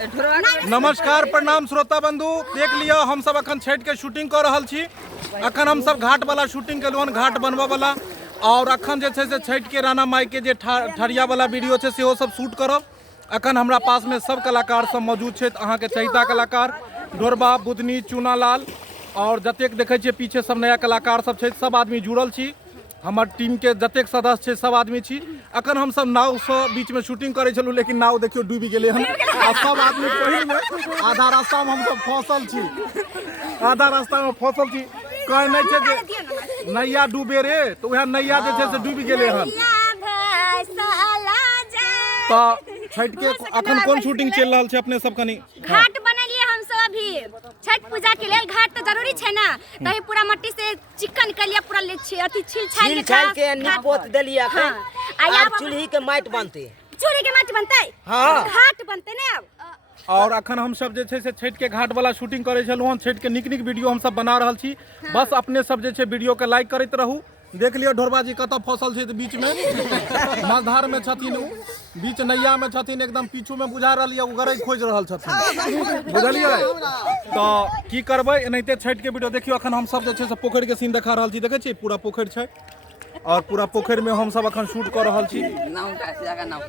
नमस्कार प्रणाम श्रोता बंधु, देख लिया हम सब अखन छठ के शूटिंग कर रहल छी। अखन हम सब घाट वाला शूटिंग केलहुँ, घाट बनबा वाला, और अखन जे से छठ के राणा माई के जे ठरिया वाला वीडियो है सेहो सब शूट करब। अखन हमरा पास में सब कलाकार सब मौजूद है, अहाँ के चहिता कलाकार ढोरबा, बुदनी, चूनालाल और जतेक देखे छे पीछे सब नया कलाकार सब है, सब आदमी जुड़ल छी। हमार टीम के जतेक सदस्य है सब आदमी छी। अखन हम सब नाव से बीच में शूटिंग करे छलू, लेकिन नाव देखियो डूबी गेले हन। सब आदमी पहिल में आधा रास्ता में हम सब फंसल छी, आधा रास्ता में फंसल छी। कहे नहीं छे जे नैया डूबे रे, तो वह नैया जे छे से डूबी गेले हन। तो छठ के अखन कौन शूटिंग चल रहा है अपने सब कनी? घाट बनलिए हम सब अभी छठ पूजा के लिए। घाट तो जरूरी है ना, तो पूरा मट्टी से चिकन के लिए पूरा अथी छील छाल के निपोत देलिए। अब चूल्ही के माट बनते, चूल्ही के माट बनते, हाँ घाट बनते ने अब। और अखन हम सब जे छे से छठ के घाट वाला शूटिंग करे छलहुँ, छठ के निक निक वीडियो हम सब बना रहल छी। बस अपने सब जे छे वीडियो के लाइक करते रहू। देख लियो ढोरबा जी कत फसल छे बीच में, मझधार में छथिन, बीच नैया में छथिन, एकदम पीछू में बुझा रहल है उगरै खोज रहल छथिन, बुझलिए। तो की करबै, एनाहिते छठ के वीडियो देखियो। अखन हम सब जे छे से पोखर के सीन देखा रहल छी, देखे छी पूरा पोखर छे, और पूरा पोखर में हम सब अखन शूट कर रहल छी।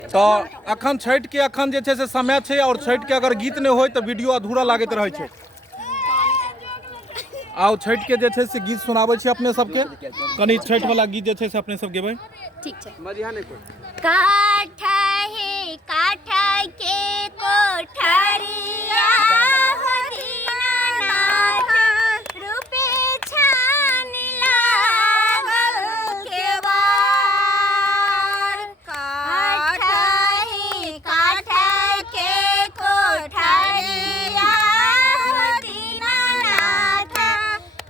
तो अखन छठ के अखन जे छे से समय छे, और छठ के अगर गीत नहीं होय तो वीडियो अधूरा लागत रहे छे। आओ छठ के जे छे से गीत सुनाबै छी अपने सबके, कनी छठ वाला गीत जे छे से अपने सब गेबै। ठीक छे। काठा हे काठा के कोठरिया हो दीनानाथ, रूपे छान लागल केवार। काठा हे काठा के कोठरिया हो दीनानाथ,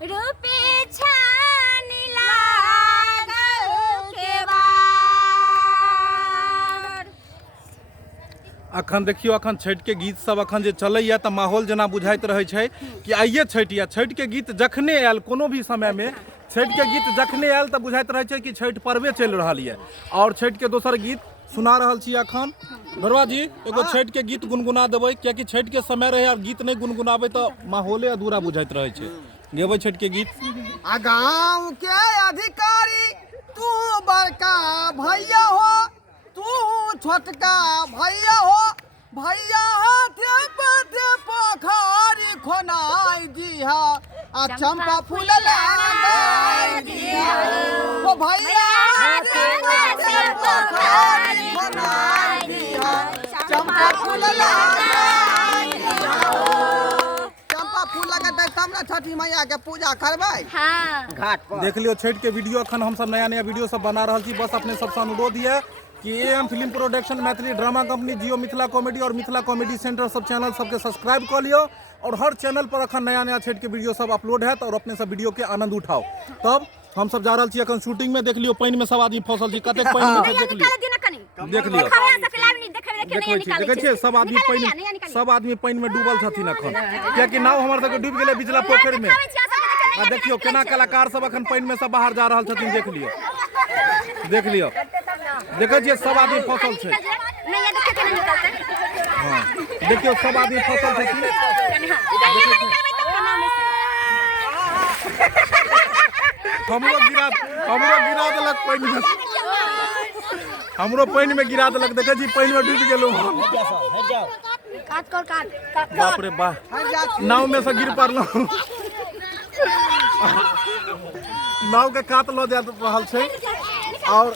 रूपे छान लागल केवार। अखन देखियो, अखन छठ के गीत सब अखन जे चलैया तो माहौल जना बुझाइत रहे छे कि आइए छठ या छठ के गीत जखने आयल कोनो भी समय में, छठ के गीत जखने आयल तो बुझाइत रहे छे कि छठ पर्वे चल रहा है। और छठ के दोसर गीत सुना रहल छी अखन। ढोरबा जी एगो छठ के गीत गुनगुना देबै, क्योंकि छठ के समय रहे और गीत नहीं गुनगुनाबे तो माहौले अधूरा बुझाइत रहे छे। गेबै छठ के गीत। आ गाँव के अधिकारी तू बड़का भैया हो, तू छोटका भैया हो, भैया हाथे पाथे पोखरी खोनाई दिहा, आ चंपा फूल लगाई दिहा। ओ भैया हाथे पाथे पोखरी खोनाई दिहा, चंपा फूल लगाई दिहा। चंपा फूल लगाते तब ना छठी मैया के पूजा करबै। हाँ घाट पर देख लियो छठ के वीडियो। अखन हम सब नया नया वीडियो सब बना रहल छी। बस अपने सबसे अनुरोध है कि am film production, Maithili drama company, Jio Mithila comedy और मिथिला कॉमेडी सेंटर सब चैनल सबके सब्सक्राइब कर लियो। और हर चैनल पर अखन नया नया छठ के वीडियो सब अपलोड है, और अपने सब वीडियो के आनंद उठाओ। तब हम सब जा रहल छी अखन शूटिंग में। देख लियो पानी में सब आदमी फंसल छी, कतेक पानी में छै देख लियो, देख लियो, देखे छियै सब आदमी पानी, सब आदमी पानी में डूबल छथिन अखन, कियाकि नाव हमर सबके डूबि गेलै बिचला पोखर में। आ देखियो केना कलाकार सब अखन पानी में सब बाहर जा रहल छथिन, देख लियो, देख लियो, देखे छियै सब आदमी फंसल छै। हाँ देखियो सब आदमी फंसल छथिन। हमरो गिरा देलक पानी में, हमरो पानी में गिरा देलक, देखे छी पानी में डूबि गेलहुँ। बाप रे बाप, नाव में से गिर पड़लहुँ, नाव के कात लो जा रहल छै। और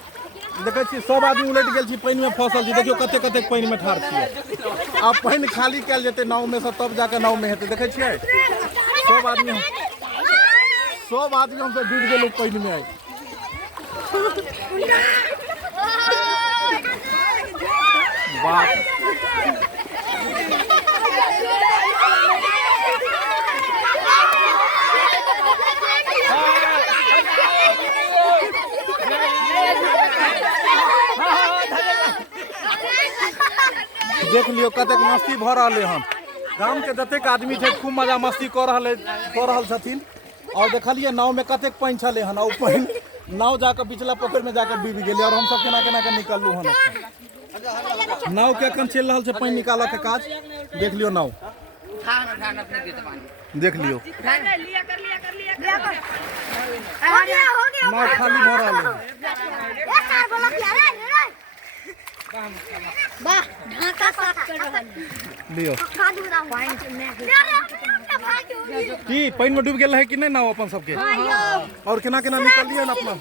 देखे छी सब आदमी उलटि गेल छी, पानी में फंसल छी। देखियो कते कते पानी में ठाढ़ छियै। आब पानी खाली कयल जेतै नाव में से, तब जाके नाव में हेतै। देखे छियै सब आदमी हम सब डूबि गेलहुँ पानी में। बाप देख लियो कतेक मस्ती भ रहले हन। गांव के जतेक आदमी छै खूब मजा मस्ती कर रहल छथिन। और देखलिए नाव में कतेक पानी छले हन, और पानी नाव जाकर पिछला पोखर में जाकर डूबी गेलै, और हम सब केना केना के निकललू हन। नाव के अखन चल रहा है पानी निकालऽ के काज। देख लियो नाव, देख लियो नाव खाली भर रहा है। लियो की पानी में डूब गया है कि नहीं नाव अपन सबके? और केना केना निकल लिया ना अपना।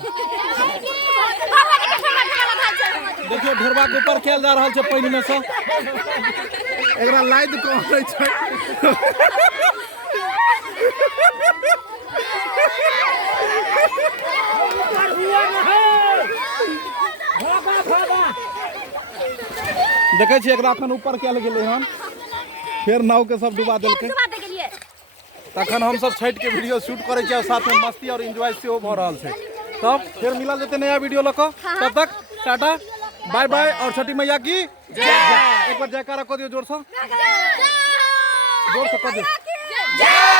देखियो ढेरवा के ऊपर खेल जा रहा है पानी में से। एकरा लाइट कौन रहे छै? देखे छी एकरा अखन ऊपर कैल गेलै हन, फिर नाव के सब डुबा देलकै। तखन हम सब छठ के वीडियो शूट करे छी और साथ में मस्ती और एंजॉय सेहो भ रहल छै। तब फिर मिलल जेते नया वीडियो लको, तब तक टाटा बाय बाय और छठी मैया की जय। एक बार जयकारा कर दियो जोर से, जोर से कर दियो जय।